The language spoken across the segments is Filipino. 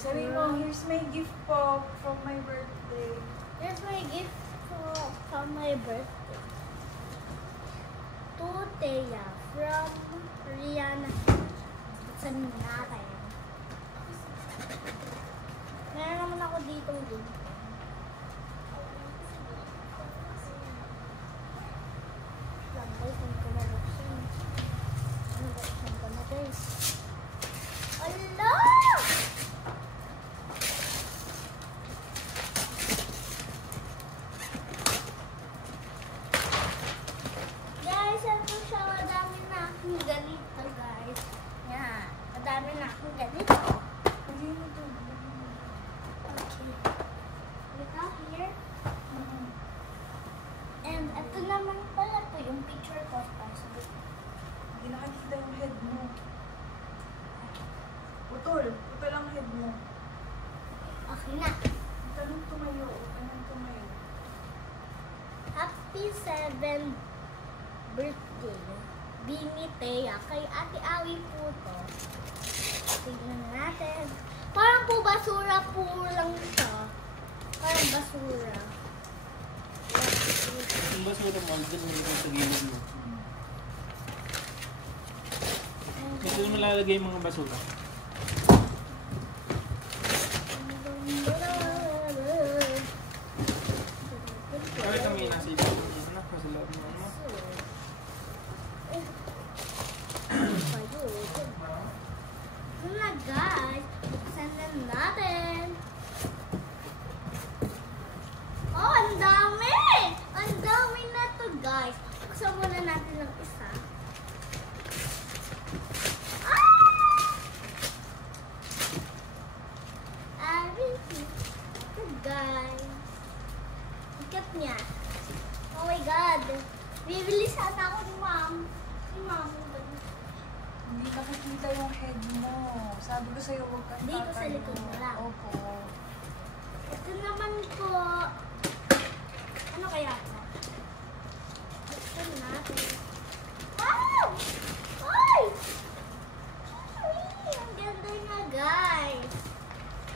Sabi mo, here's my gift po from my birthday. Here's my gift from my birthday. To Thea from Rihanna. Sabi mo natin. Meron naman ako dito din. Lang guys, hindi ko mabuksan. Nabuksan ko na guys. Ala! Guys, ito siya. Madami na akong ganito guys. Yan. Madami na akong ganito. Pwede mo ito. Okay. Ito here. And ito naman pala to yung picture ko. Hindi nakakita yung head mo. Putol. Putol ang head mo. Okay na. Tanong tumayo. Tanong tumayo. Happy 7th birthday. Bini Thea. Kay Ate Awi po to. Tignan natin. Parang po basura po lang siya. Parang basura. Yung basura mo, dyan mo sa gilid mo. Ito mo lalagay yung mga basura. Kaya kami nasa ibang anak, nasa loob mo ano? Yun na guys, buksan na natin. Oh, ang dami! Ang dami na to guys. Buksan muna natin ng isa. Ito guys. Ikat niya. Oh my god. Bibili sana ako ni ma'am. Ni ma'am. Hindi nakikita yung head mo. Sabi ko sa'yo, huwag kang Dito sa tatayo. likod mo lang. Opo. Ito naman po. Ano kaya ito? Buksan natin. Wow! Ay! Ay! Ang ganda nga guys.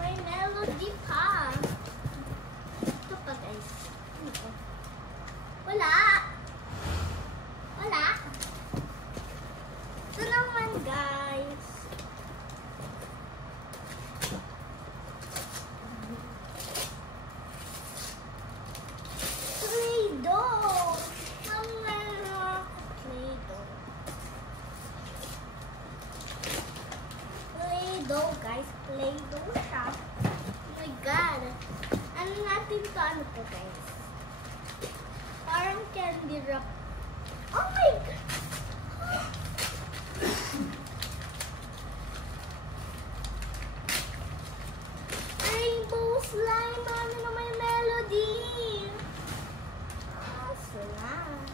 May melody pa. Ito pa guys. Ano to? Wala! Wala! Ito naman guys. Play-Doh! Ang meron ako Play-Doh. Play-Doh guys. Play-Doh siya. Oh my god. Ano natin to? Ano to guys? Parang candy wrap. Oh my god! Rainbow slime! Ano na may melody? Slime.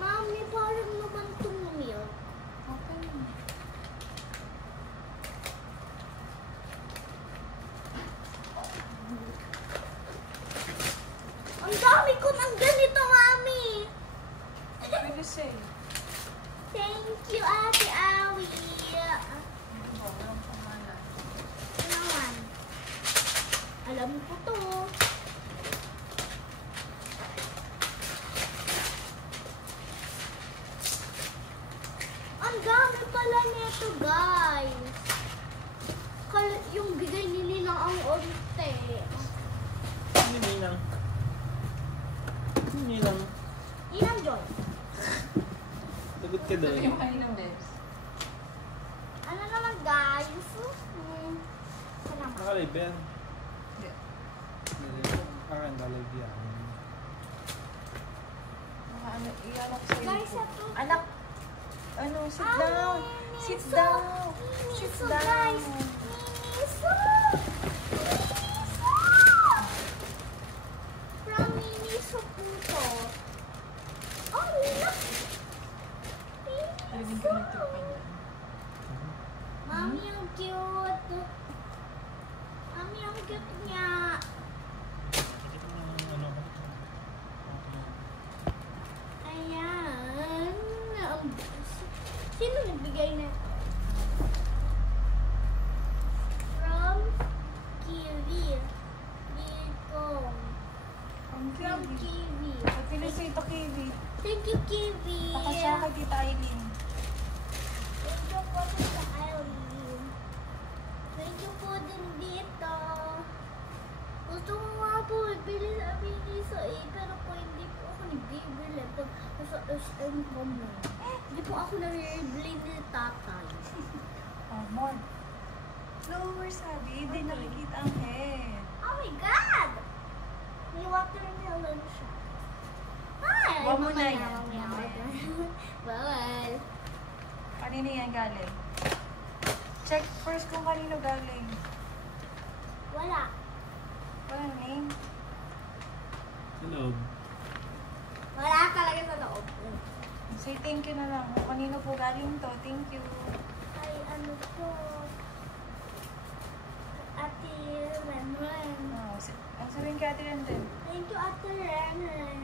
Mami, parang naman tumiyot. Okay. Ang dami ko ng ganito, Mami! Pwede say. Thank you, Ate Awi. Ano ba? Walang pangalan. Ano naman? Alam ko to. Ang dami pala nito, guys. Yung bigay ni Ninang ang onte. Hindi lang. Hindi lang. Ninang Joy. Lagot ka daw. Yung kaninang bes. Ano naman, guys? Ito naman. Nakalive yan. Hindi. Parang nakalive yan. Ano, iyan ako sa'yo. Guys, ito. Anak! Ano, sit Ay, down! Sit down! Sit Miniso, down! guys. Miniso! Miniso! From Miniso po to. Oh, look! Alin Miniso! ka nagtipan yan? Mami, ang cute. Mami, ang cute niya. Ayan. Sino nagbigay na? din nakikita ang head. Oh my God! May watermelon siya. Ay! Huwag mo na mamaya, yan. mamaya. Mamaya. Bawal. Kanino yan galing? Check first kung kanino galing. Wala. Walang name. Sa loob. Wala talaga sa loob. Say thank you na lang. Kung kanino po galing to, thank you. Ay, ano to? Ate Renren. Oh, ang sabihin kay Ate Renden. Thank you, Ate Renren.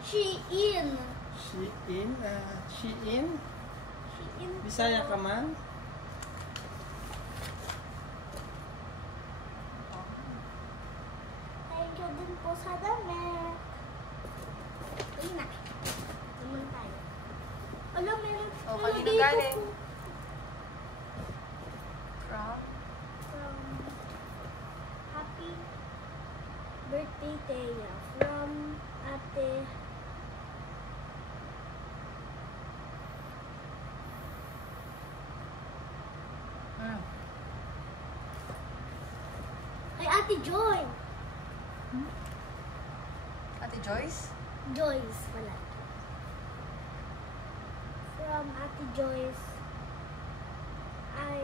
Shein. Shein? Shein? Shein. Bisaya ka man? Thank you din po sa damit. Ayun na. Naman tayo. Alam, meron. Oh, meron kanino dito galing? po. From? From Happy Birthday, Thea. From Ate. Hmm. Kay Ate Joy. Ate Joyce? Joyce pala. From Ate Joyce. Ay,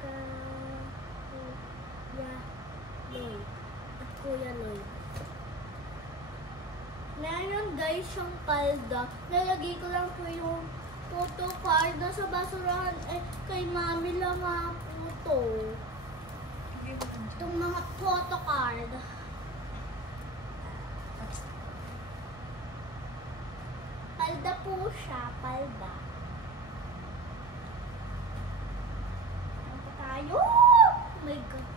Kuya Lloyd. At Kuya Lloyd. Meron guys siyang palda. Nalagay ko lang po yung photo card na sa basurahan. Eh, kay mami lang nga po to. Hindi mo dun dyan. Itong mga photo card. Palda po siya, palda. Ano pa tayo? Oh my God.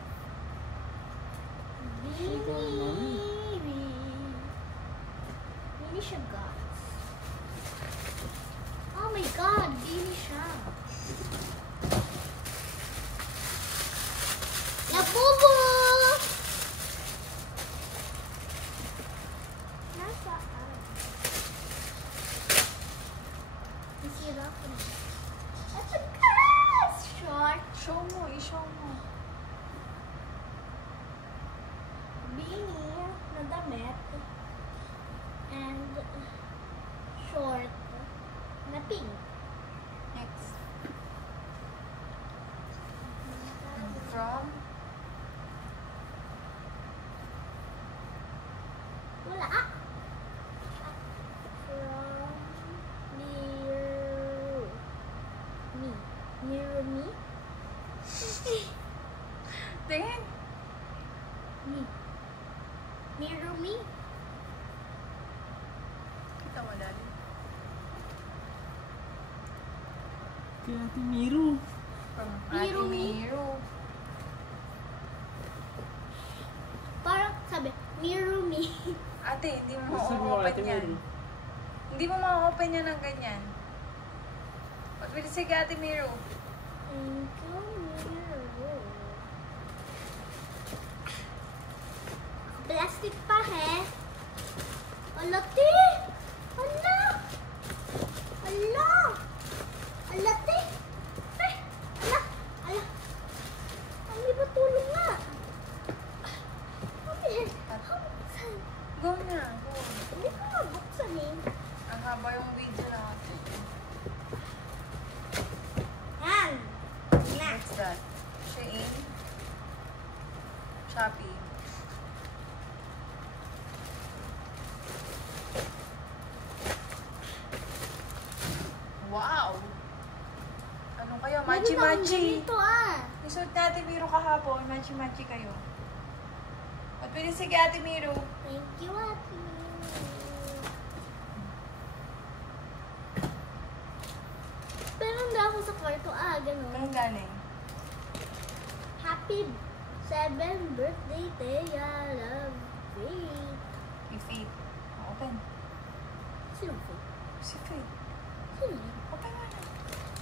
Bini siya, guys. Oh my God, bini siya. Labubo! Nasaan? Nasira ko na. Ito guys! Short. Show mo, i-show mo. Beanie na damit. And short na pink. Next. From? Wala ah! From near me. Near me? Tingin. Me. Near me? Kita mo dali. Kaya Ate Miro. From Miro Ate me. Miro. Parang sabi, near me. Ate, hindi mo Sabi mo ma-open Ate yan. Miro. Hindi mo ma-open yan ng ganyan. What will you say kay Ate Miro? Thank you, Miro. Plastic pa, he. Ala, ti! Ala! Ala! Ala, ti! Ay! Ala! Ala! Ay, ba tulong nga? Mami, buksan. Go na, go. Hindi ko nga buksan eh. Ang haba yung video natin. Yan! Na! What's that? Shein? Shopee. Wow! Ano kayo? Machi-machi! Ito ah! Isuot na Ate Miro kahapon. Machi-machi kayo. What will you say kay Ate Miro? Thank you, Ate. Pero hindi ako sa kwarto. Ah, ganun. Anong galing? Happy 7th birthday, Thea. Love, Faith. Yung Faith. Open. Sino Faith? Si Faith. Sino yun? Open nga na.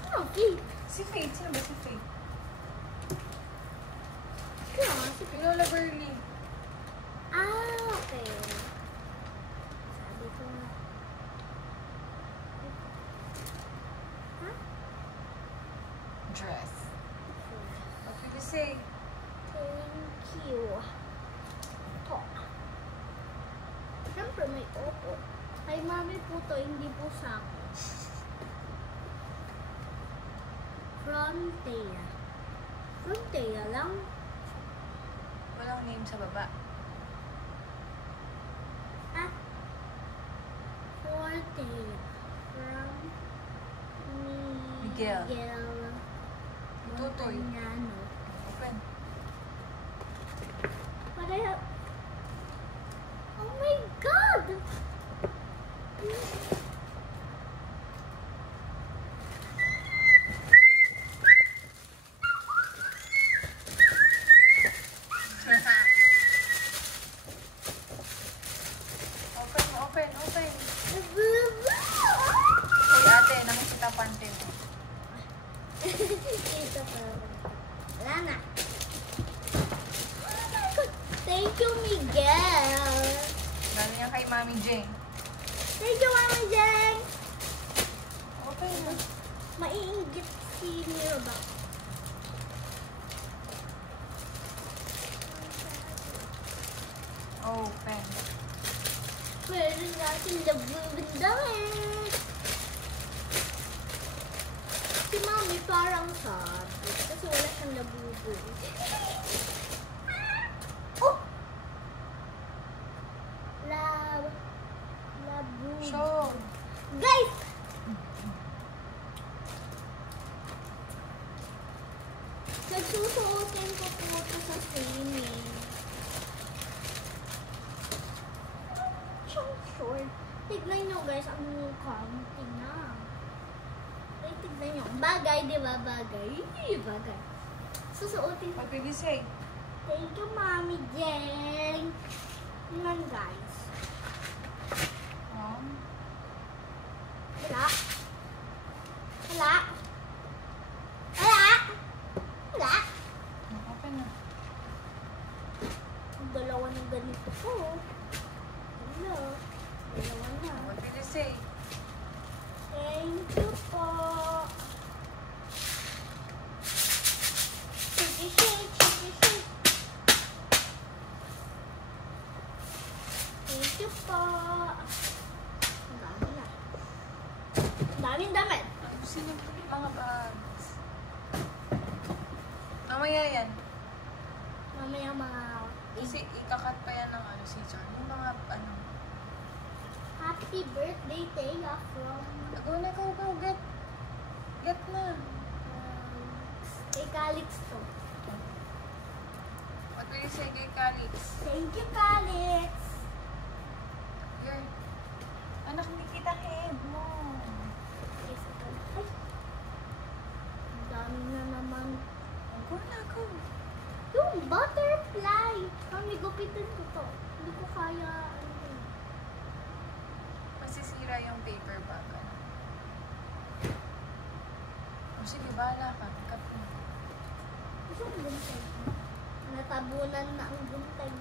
Sino Faith? Si Faith. Sino ba si Faith? Sino nga si Faith? Yung Lola Burley. Ah, okay. Sabi ko nga. Ha? Dress. What will you say? Thank you. To. Siyempre may opo. Kay mami po to, hindi po sa akin. Frontier. Frontier lang. Walang name sa baba. Ah. Frontier. From Miguel. Miguel. Tutoy. Montañano. Open. Pareho. Oh my God! Open. Uy, ate, nakikita pante mo. Ito pa. Wala na. Oh my God! Thank you, Miguel! Dami yan kay Mami Jane. Thank you, Mami Jeng! Open mo. Maiinggit si Mirabal. Open. Pwede natin labubindangin. Si Mami parang sabi kasi wala siyang labubo. Oh! Labubo. Show. Guys! Nagsusuotin ko po ito sa swimming. Siyang short. Tignan nyo guys, ang county na. Ay, tignan nyo. Bagay, di ba? Bagay. Bagay. Susuotin ko. What will you say? Thank you, Mami Jeng. Tingnan guys. Wala. Wala. Wala. Wala. Open na. Ang dalawa ng ganito ko. Hello. Dalawa na. What will you say? Thank you po. Shake, shake, shake, shake. Thank you po. Ang dami na. Ang daming damit. Sino mga bags? Mamaya yan. Mamaya mga Kasi ikakat pa yan ng ano, Caesar. Yung mga ano. happy birthday, Taya from Go na, go. Get na. kay Calix to. What will you say kay Calix? Thank you, Calix. Your anak, hindi kita head mo. Yes, ito. Ay! Ang dami na naman. Go na, go. Yung butterfly! Kami, gupitin ko to. Hindi ko kaya, ano yun. Masisira yung paper bag. Ano? O sige, bahala ka. Cut mo. Gusto ko guntay. Natabunan na ang guntay.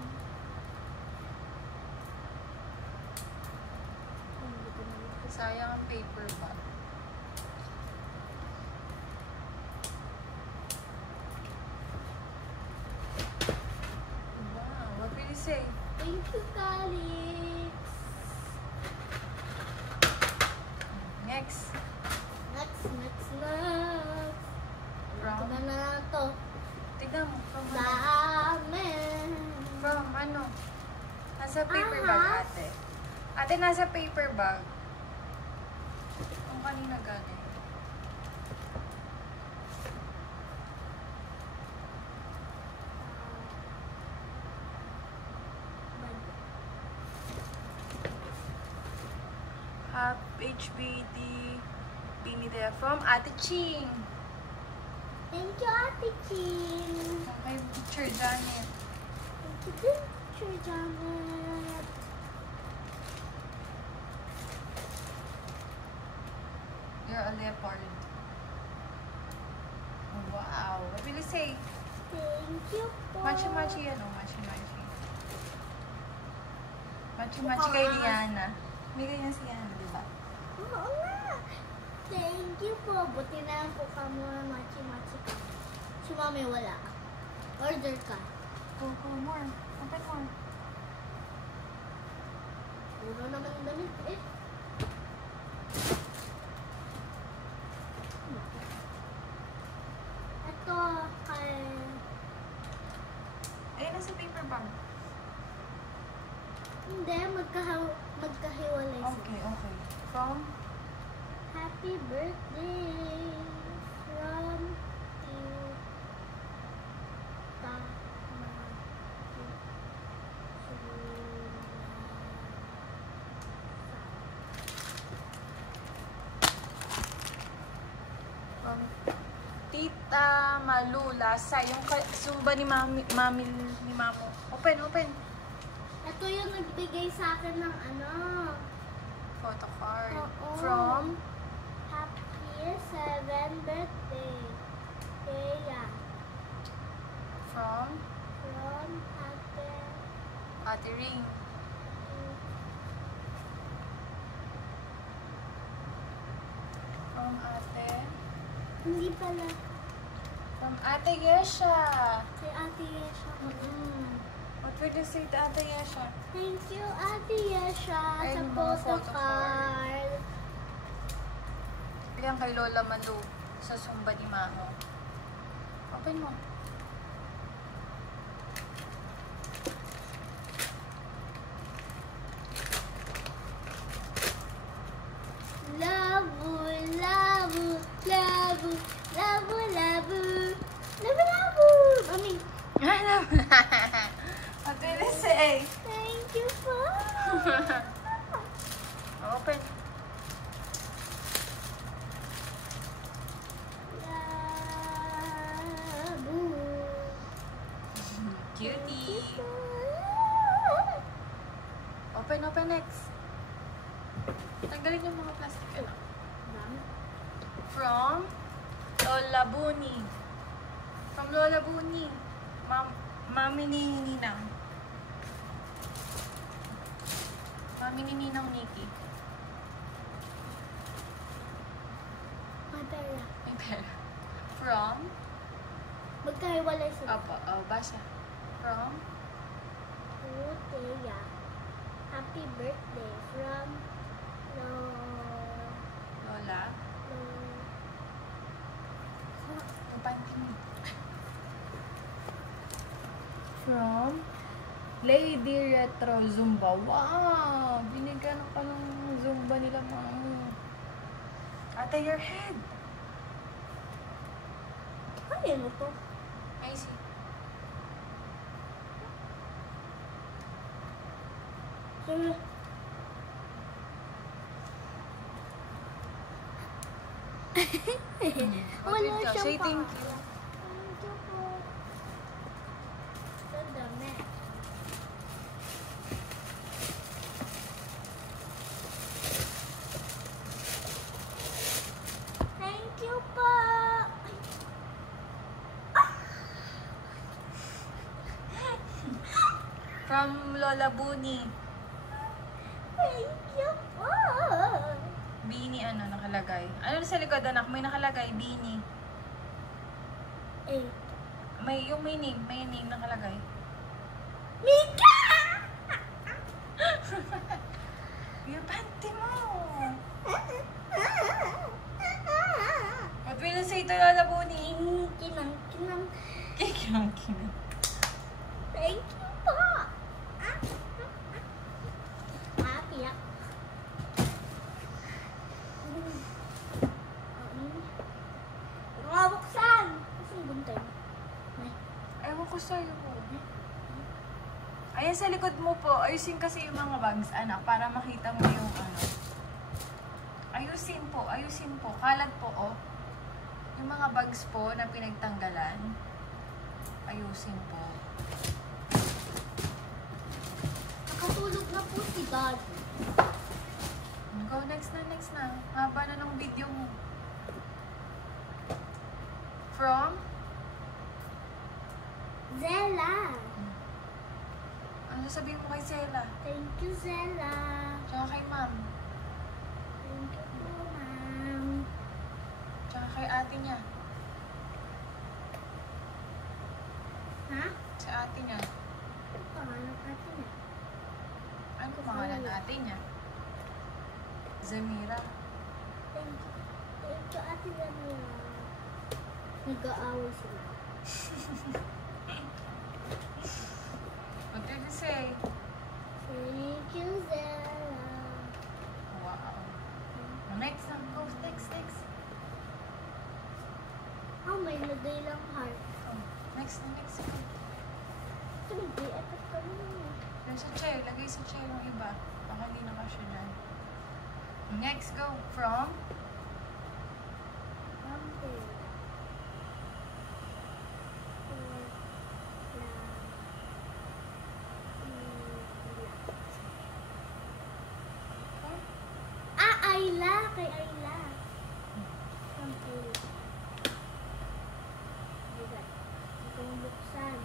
Hindi ko na lang. Sayang ang paper bag. Wow, what will you say? Thank you, Calix. Next. Next. Brown. Ito na lang to. Tignan mo. From ano? Dami. From ano? Nasa paper Aha. bag, ate. Ate, nasa paper bag. Kung kanina galing. HBD Binidea from Ate Ching. Thank you, Ate Chin. Okay, teacher Janet. Thank you, Teacher Janet. You're a leopard. Wow. What will you say? Thank you po. Machi-machi yan, oh. Machi-machi. Machi-machi kay Diana. May ganyan si Diana, di ba? Oo nga. Thank you po. Buti na lang po kamo machi-machi ka. Si Mami wala. Order ka. Go, more. Open more. Puro naman damit eh. Ito kay... Ayun na sa paper bag. Hindi, magkahiwalay sila. Okay, okay. From? Happy birthday from Tita From Tita Malula sa yung sumba ni mami ni mamo. Open, open. Ito yung nagbigay sa akin ng ano. Photo card. Oo. From? Happy 7th birthday. Kaya. From? From Ate. Ate Ring. From Ate? Hindi pala. From Ate Yesha. Kay Ate Yesha. What would you say to Ate Yesha? Thank you, Ate Yesha, Ay, sa yung mga photo photo card. Yan kay Lola Malu sa sumba ni Mamo. Open mo. Labu, labu, labu, labu, labu. Labu, labu. Mami, What did you say? thank you po. Open. Labu. Cutie. Open, open next. Tanggalin yung mga plastic. Ano? From Lola Buni. From Lola Buni. Mami ni Ninang. Mami ni Ninang Nikki. May pera. May pera. From? Magkahiwalay sila. Opo, basa. From? Teya. Happy birthday from Lola. Panting. From Lady Retro Zumba. Wow! Binigyan ka ng Zumba nila, Mamo. Ate, your head. Ay, ano to? I see. Sino? What did you say? Thank you. Thank you po. Ang dami. Thank you po. From Lola Buni. Thank you po. Bini ano nakalagay? Ano sa likod, anak? May nakalagay, Bini. Eh, Yung may name nakalagay. Mika! Yung panty mo. What will you say to Lola Buni? Kinang. Kinang. Thank you po. Piyak. Buksan. Kasi buntay. Ewan ko sa'yo. Ayan sa likod mo po, ayusin kasi yung mga bags, anak, para makita mo yung ano. Ayusin po. Kalat po, oh. Yung mga bags po na pinagtanggalan, ayusin po. Nakatulog na po si Daddy. Go, next na. Haba na ng video mo. From? Zella. Ano sasabihin mo kay Zella? Thank you, Zella. Tsaka kay ma'am? Thank you po, ma'am. Tsaka kay ate niya? Ha? Sa ate niya. Pangalan natin eh. Ano kung pangalan ng ate niya? Zamira. Thank you. Thank you, Ate Zamira. Nag-aaway sila. What did you say? Thank you, Zara. Wow. Next na. Go. Next. Oh, may lagay lang heart. Oh, next. Ito, hindi. Epic ka naman. Lagay sa chair. Lagay sa chair yung iba. Baka hindi na kasya dyan. Next, go. From? Number. Ayla. Kay Ayla. Number. Diba? Itong buksan.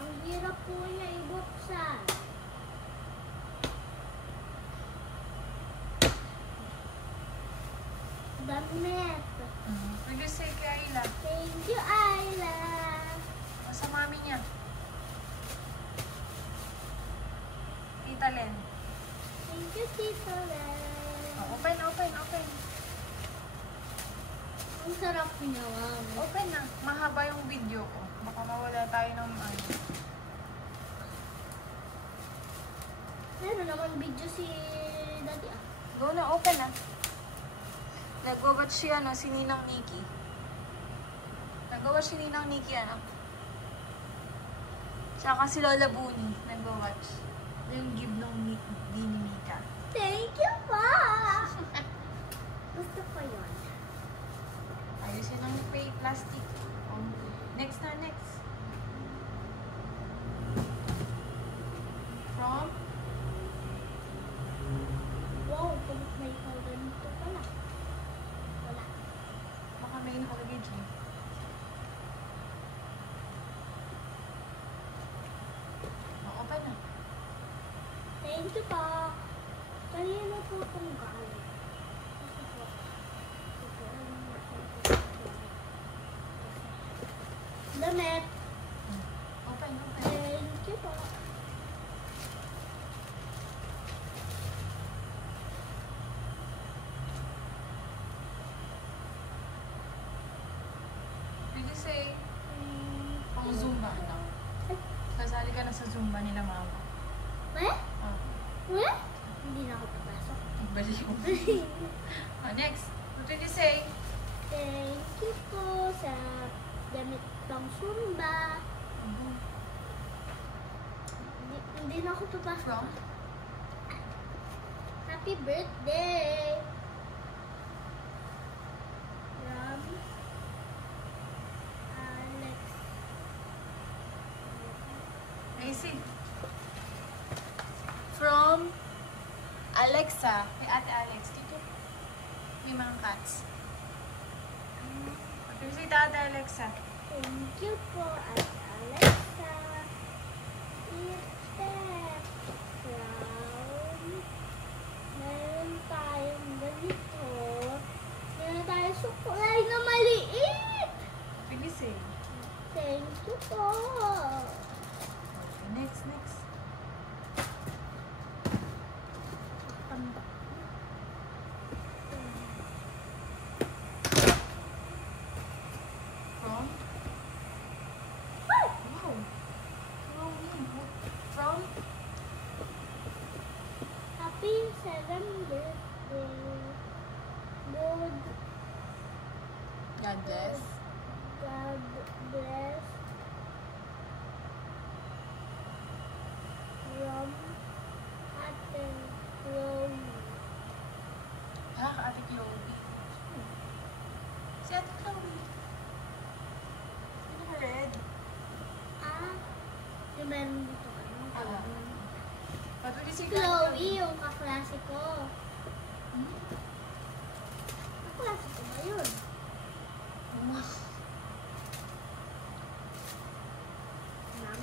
Ang hirap po niya ibuksan. Damit. What did you say kay Ayla? Thank you, Ayla. O sa mami niya? Tita Len. Thank you, Tito Len. Oh, open. Ang sarap niya, wow. Open na. Mahaba yung video ko. Baka mawala tayo ng ano. Meron naman video si Daddy ah. Go na, open na. Nag-watch siya, si Ninang Nikki. Nag-watch si Ninang Nikki, Tsaka si Lola Bunny, nag-watch. Yung give nung ni Mika. Thank you po! Gusto ko yun. Ayusin ang plastic. Oh. Next. From? Wow, kung may ganito pala. Wala. Baka may nakalagay dyan. Oh, open na. Thank you po. Kanina po itong galing. Kasi po. Damit. Open. Thank you po. Did you say? Pang Zumba, Kasali ka na sa Zumba nila, mama. Eh? Oh. Eh? Hindi na ako papasok. Baliw. Next. What did you say? Thank you po sa damit pang Zumba. Hindi na ako papasok. From? Happy birthday! From Alex. Macy. From Alexa. Kay Ate Alex. Dito. May mga cats. What did you say to Ate Alexa? Thank you po, Ate Alexa. Step from. Meron tayong ganito. Meron tayong sukulay na maliit. What did you say? Thank you po. Okay, next. From? Wow. From? Happy 7th birthday. Lord, God bless. God bless. From Ate Chloe. Ate Chloe. Si Ate Chloe. Sino ka red? Yung meron dito ano? What would you say? Chloe, yung kaklase ko. Kaklase ko ba yun? Wow.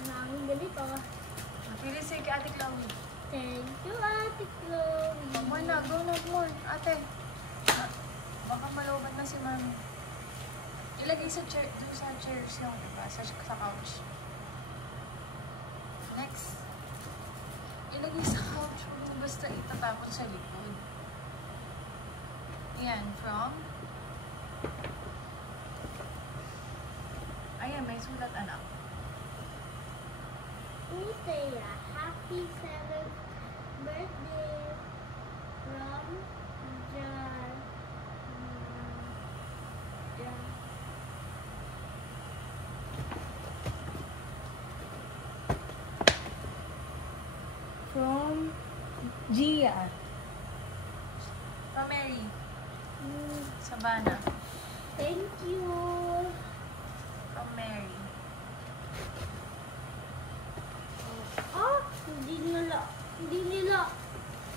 Nang ganito. What would you say kay Ate Chloe? Thank you, Ate Chloe. Go na more. Ate. Baka malobat na si Mami. Ilagay sa chair, doon sa chairs yung iba, sa couch. Next. Ilagay sa couch, huwag mo basta itatapon sa likod. Yan, from... Ayan, may sulat, anak. Uteya, happy 7th birthday from Jar. From Gia. From Mary. Savannah. Thank you. From Mary.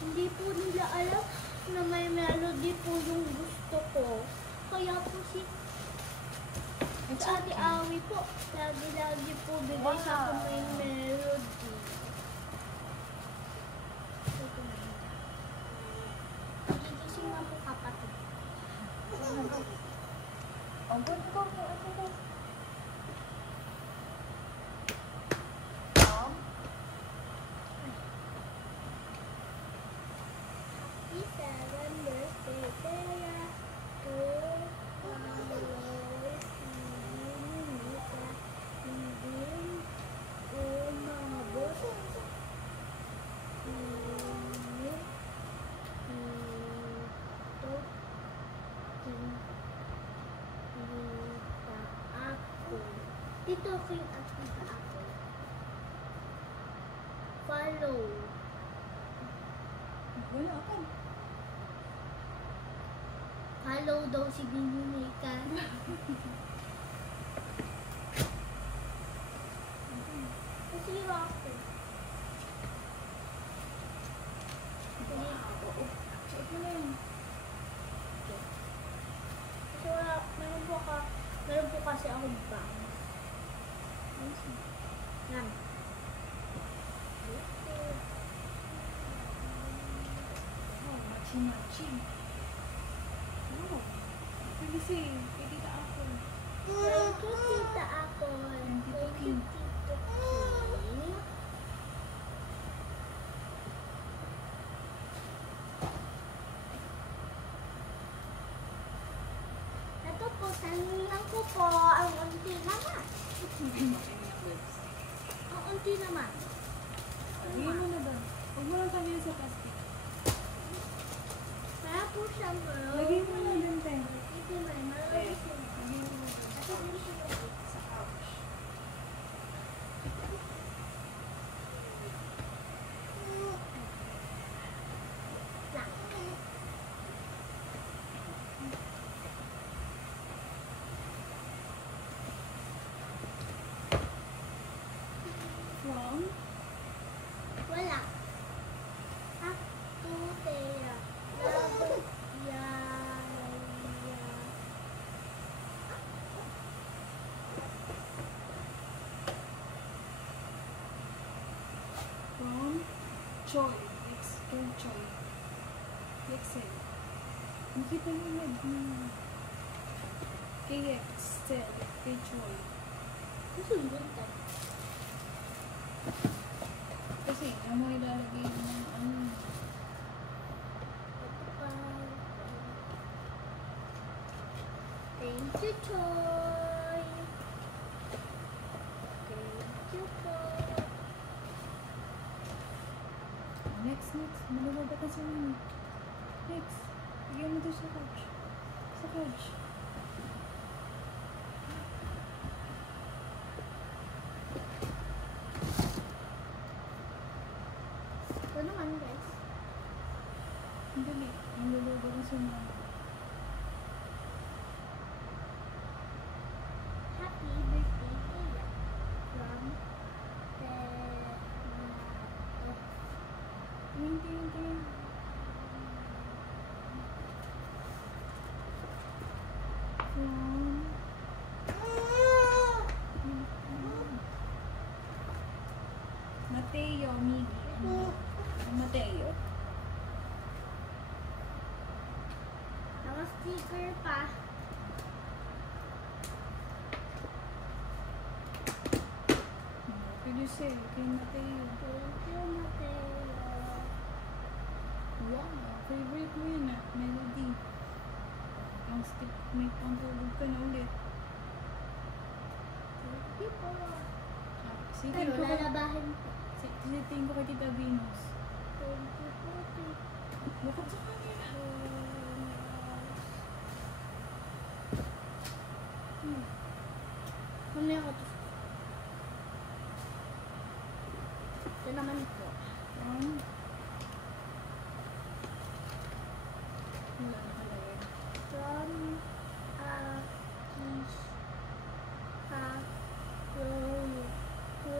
Hindi po nila alam na may melody po yung gusto ko. Kaya po si It's Ate okay. Awi po, lagi po bigay sa akin may melody. Nagigising nga po kapatid. Oh, go. From Happy 7th birthday, Teya. To Aloy, Sinita, Indin, Umabot, Init, Ito, Tita Ako. Dito ako yung at Tita Ako. Follow. Wala ka. Follow daw si Binika. Kasi ako. Check mo na yun. Kasi wala, meron po kasi akong bang. Yan. Oh, machi. Oh, pwede si Tita ako. Thank you, Tita Ako. Thank you, Thank you, Tito King. Ito po, tanong ko po, ang unti naman. Ang unti naman. Lagyan mo na doon. Huwag mo lang kanina sa plastic. Kaya po siya meron. Lagyan mo na doon, te. Hindi man, meron siya. Lagyan mo na doon. Ito din siya. Sa couch. From? Wala. Ako, Teya. Labo, ya. From Choi. Next, from Choi. Excel. Nakita mo na doon. Kay Excel. Kay Choi. Susundot tayo. Kasi, ano mo ilalagay ng ano. Ito pa. Thank you, Choy. Thank you po. Next. Malulog ka sa mami. Next. Bigyan mo doon sa couch. Sa couch. Ito naman, guys. Dali. Malulog ka sa mami. Happy birthday, Teya. From Hindi. From... Mateo, Miggy. Ano? Mateo. Tapos sticker pa. Jose, kay Mateo. Thank you, Mateo. Wow, favorite mo yun ah, melody. Ang skip, may pangtulog ka na ulit. Thank you po. Sitin Pero ko kay, lalabahin po. sitin ko kay Tita Venus. Thank you po. Bukod sa kanya. Mamaya ko to. Ito naman po. Wala nakalagay. From Akish Chloe to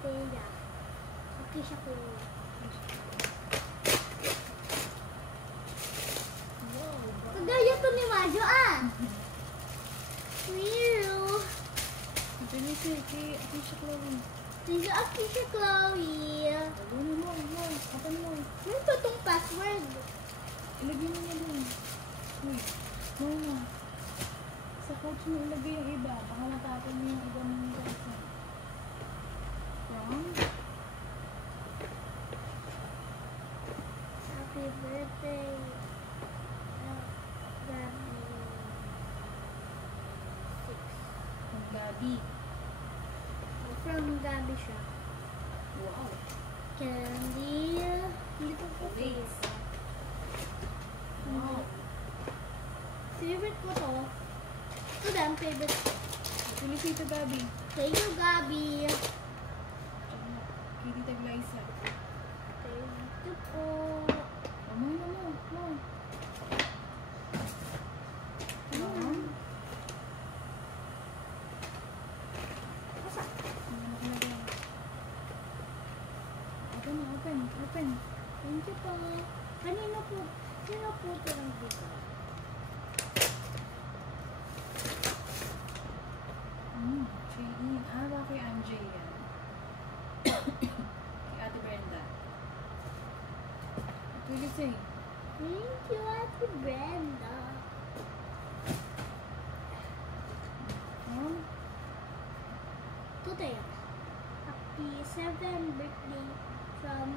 Teya. Akisha Chloe. Wow, Kagaya to ni Majo ah! Wiru! Bilis eh, kay Atisha Chloe. Thank you, Akisha Chloe. Talunin mo, kapan mo. Ano to tong password? Ilagay mo na dun. Uy, no. Sa couch mo ilagay yung iba. Baka matapon mo yung ibang person. From? Happy birthday. Gabi. From Gabi. From Gabi siya. Wow. Candy. Hindi ko po Lace. Wow. Favorite ko to. Ito din, favorite ko. Felicito Gabi. Thank you, Gabi. Kay Tita Glyza. Thank you po. Amoy na mo. Mo. Asa? Ano nakalagay? Open. Thank you po. Kanino po? Sino po ito ng dito? Shane. Baka kay Anjay yan. Kay Ate Brenda. What will you say? Thank you, Ate Brenda. Today, happy 7th birthday from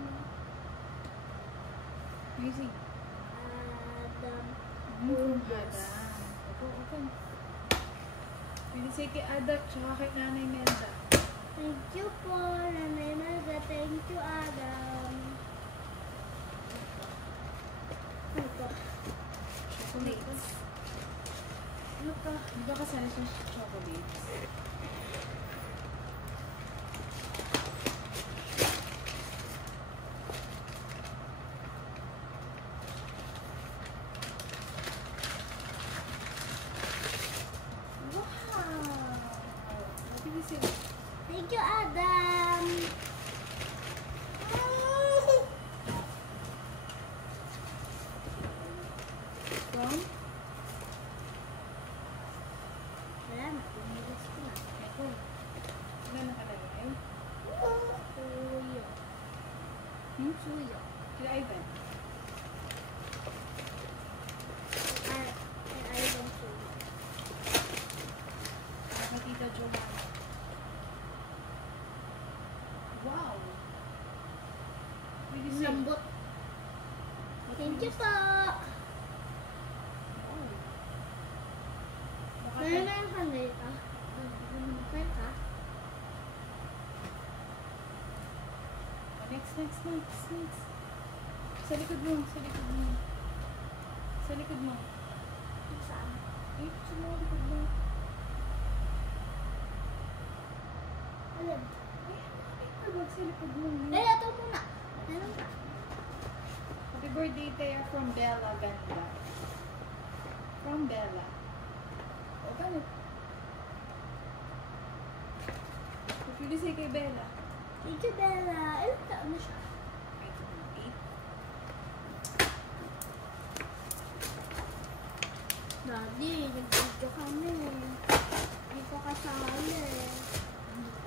Easy. Adam. Ada. Open. Will you say kay Ada tsaka kay Nanay Melda? Thank you po, Nanay Melga. Thank you, Adam. Ano to? Chocolates. Ano to? Di ba kasali sa chocolates? What did you say? Thank you, Adam. From? Wala na, pinilis ko na. Ito. Wala nakalagay. Suyo. Suyo. Kila Ivan. Ay, bang suyo. Kay Tita Joanna. Wow! Will you say? Lambot. Thank you po. Oh. Baka Meron na yung handle ka. Meron ka? Next. Sa likod mo. Sa likod mo. Saan? Eh, sa mga likod mo. Alam. Wag sa likod mo. Ito muna. Meron ka. Happy birthday, Taya, from Bella Ganda. From Bella. O, ganit. What will you say kay Bella? Thank you, Bella. Ilang taon na siya? 8. Daddy, nag-video kami. Hindi ko kasali.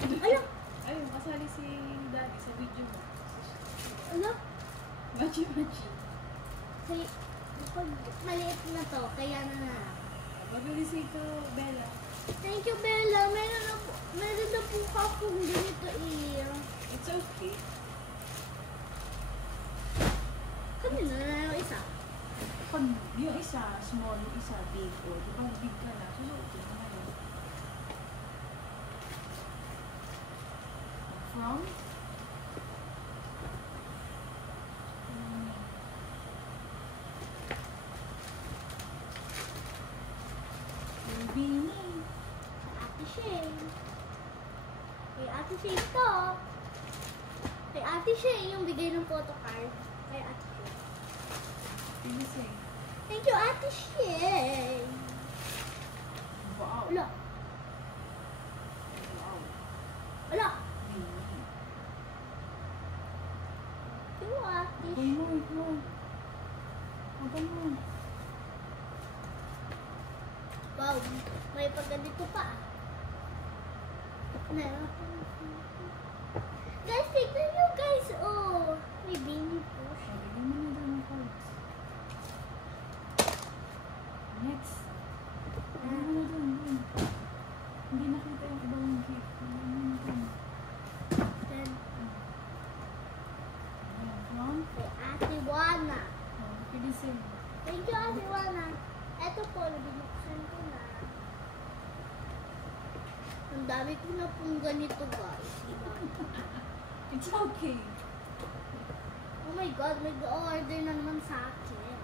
Alam! Ayun, kasali si Daddy sa video mo. Alam! Machi. Kaya, pag maliit na to, kaya na na. What will you say to Bella? Thank you, Bella. Meron na po akong ganito It's okay. Kanina na yung isa. Pag yung isa, small, yung isa, big, o di ba big ka na, susuotin mo ngayon. From? Bini. Ate Shay. Kay Ate Shay to. Kay Ate Shay yung bigay ng photocard. Kay Ate Shay. What will you say? Thank you, Ate Shay. Wow. Wala. Wow. Wala. Bini. Thank you, Ate Abang Shay. mo, ikaw. Abang mo. Wow, may pagganito pa. Guys, tignan nyo guys. Oh, may bini po siya. Lagyan mo na daw ng cards. Next. Lagyan mo na doon, doon. Hindi nakita yung ibang gift. Lagyan mo na doon. Then, Ayan, from? kay Ate Juana. Oh, pwede sa'yo. Thank you, Ate Juana. Eto po, binuksan ko na. Ang dami ko na pong ganito, guys. Diba? It's okay. Oh my God, may order na naman sa akin.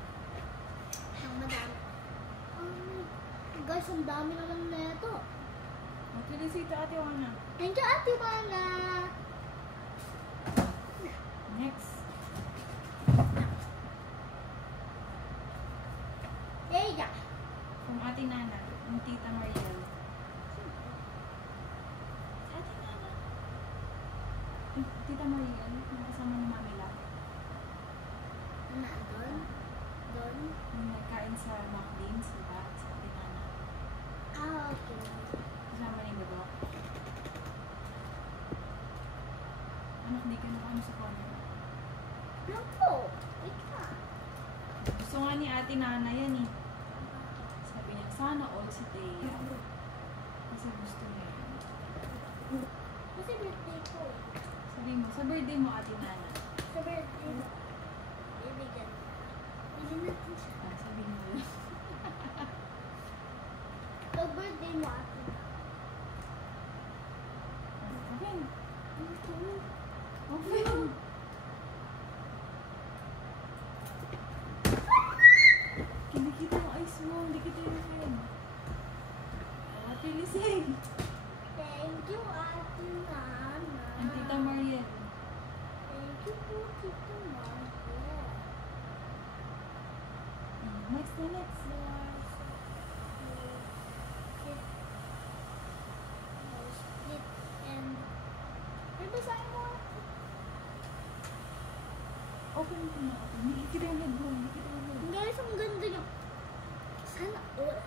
Ang madami. Oh my guys, ang dami naman na ito. What will you say to Ate Juana? Thank you, Ate Juana. Next. Leia. From Ate Nana, yung Tita Mariel. Ate Nana. Yung Tita Mariel, yung kasama ni Mami La. Nandun? Doon? Yung nagkain sa McDean's, diba? Sa Ate Nana. Ah, okay. Kasama ni Baba. Anak, di ka na sa corner. Ano po? Wait ka. Gusto nga ni Ate Nana yan eh. Sabi niya, sana all si Thea. Kasi gusto niya yun. Kasi birthday ko. Sabi mo, sa birthday mo Ate Nana. Sa birthday mo. Ibigyan. Bili natin siya. Ah, sabi mo yun. Sa birthday mo, Ate. Open. Open. Kinikita yung eyes mo. Hindi kita yung open. Ate Liseng. Thank you, Ate Nana. Ang Tita Mariel. Thank you po, Tita Margaret. Next na next. Split and... Ano ba sa'yo mo? Open ko na. Hindi kita yung head mo. Hindi kita yung head. Guys, ang ganda niya. Sana all.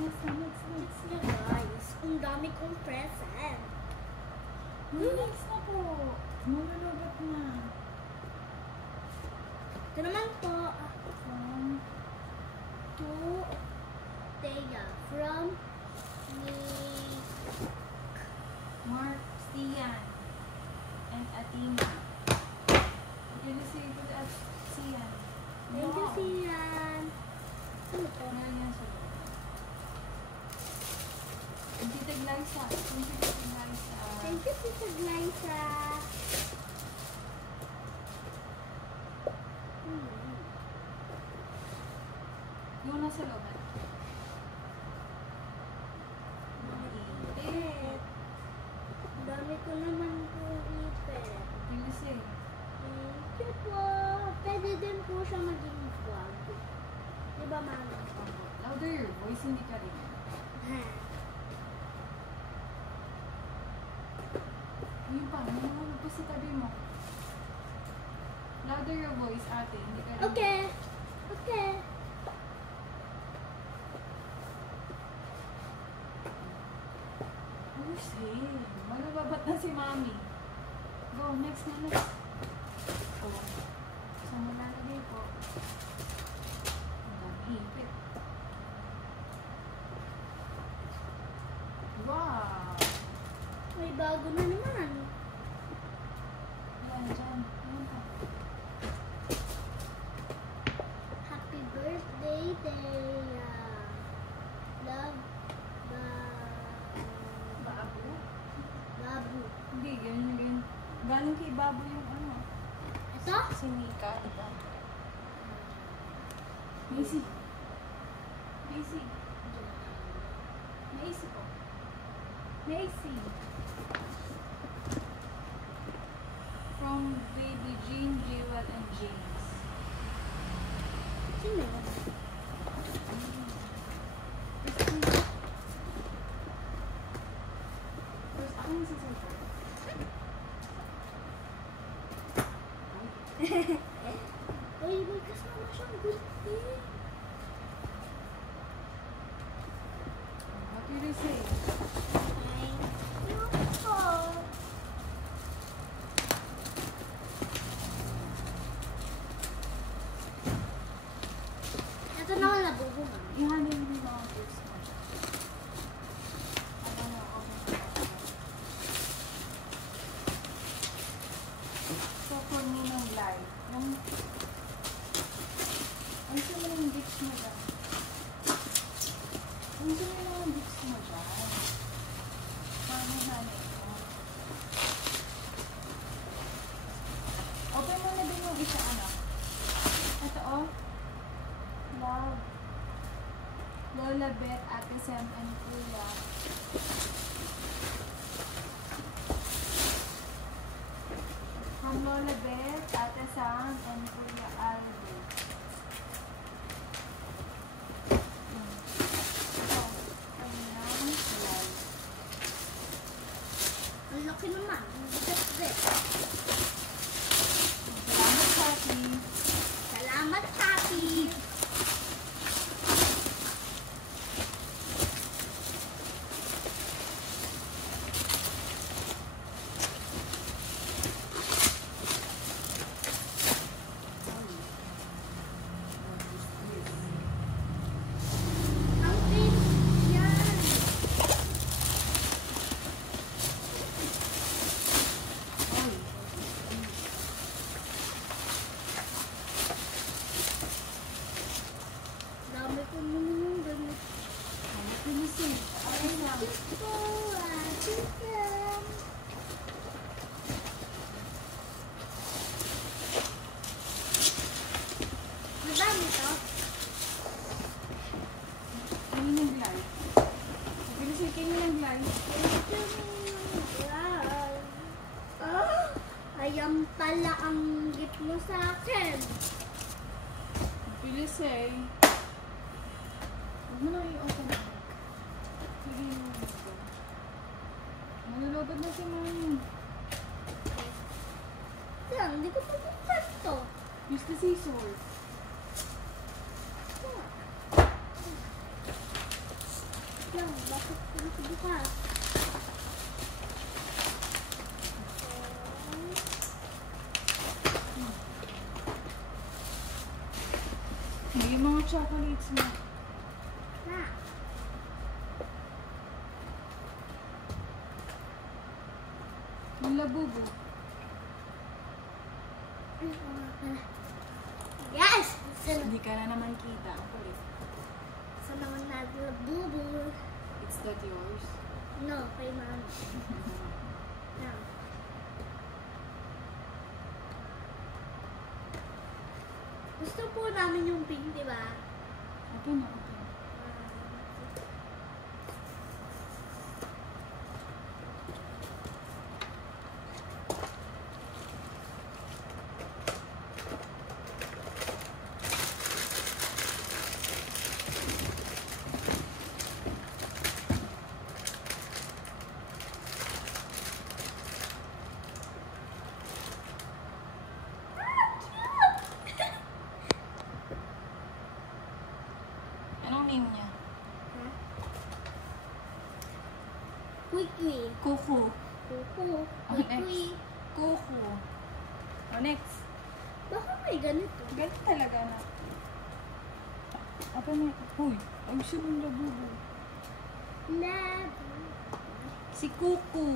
Next na next. It's niya, guys. Ang dami kong present. Next na po. Malulubat na. Ito naman po. From To Thea. From me. Mark, Sian, and Atina. Can you say to the Sian? Thank you, Sian. Ano po? Meron yan sa loob. And Tita Glyza. Thank you, Tita Glyza. Thank you, Tita Glyza. Yung nasa loob. Ipit. Ang dami ko naman po ipet. Can you say? Thank you po. Pwede din po siya maging vlog. Diba, mama? Louder your voice, hindi ka rin. Ha. Yun pa, nanonood pa sa tabi mo. Louder your voice, ate, hindi ka rin. Okay. Okay. Oh, shit. Malubabat na si mami. Go, next na next. Oh. Saan mo lalagay po? Ang dami hipit. bago na naman. Yan, dyan. Ayan pa. Happy birthday, Thea. Love, Baabo? Babu. Hindi, ganyan. Galing kay Babo yung ano. Ito? Si Mika, diba? Macy. Macy. Macy po. Macy. From Baby Jean, Jewel, and James. Sino yun? First, ako yung sasagot. Uy, may kasama siyang birthday. What will you say? Thank you po. Ito naman nabubunga. Ihanin mo yung mga gifts mo. Ano mo, open mo. So, for me ng live, ang sino yung gifts mo dyan? Ang sino yung gifts mo dyan? Paano hanip ko? Open mo na din yung isa, anak. Ito, oh. Love. Lola Beth, Ate Sam, and Kuya. From Lola Beth, Ate Sam, and Kuya Albert. Ito, kanyang live. Ang laki naman. Ang bigat-bigat. Salamat, Tati. Salamat, Happy. Ang cute yan. Oy. Dami ko naman yung ganit. Ano pinisin? Ayun lang. Ito, Ate Sam. Madami to. Kayo nag-live. Pinisin kayo nag-live. Wow. Oh, ayan pala ang gift mo sa akin. Bilis eh. Huwag mo na i-open na. Sige mo ito. Malulobad na si Mami. Yan, hindi ko pa buksan to. Use the scissors. Yan, bakit ko ito bukas? May mga chocolates mo. Na. Yung labubo. Ay, oo nga pala. Yes! Hindi ka na naman kita. Ang kulit. Sa naman natin na bubu. It's that yours. No, kay mama. No. Gusto po namin yung pink, di ba? Open na, open. Anong name niya? Quickly. Kuku. Kuku. Oh, Quickly. Kuku. O, next. Baka may ganito. Ganun talaga na. Open mo. Uy, ang sino yung labubo? Love. Si Kuku.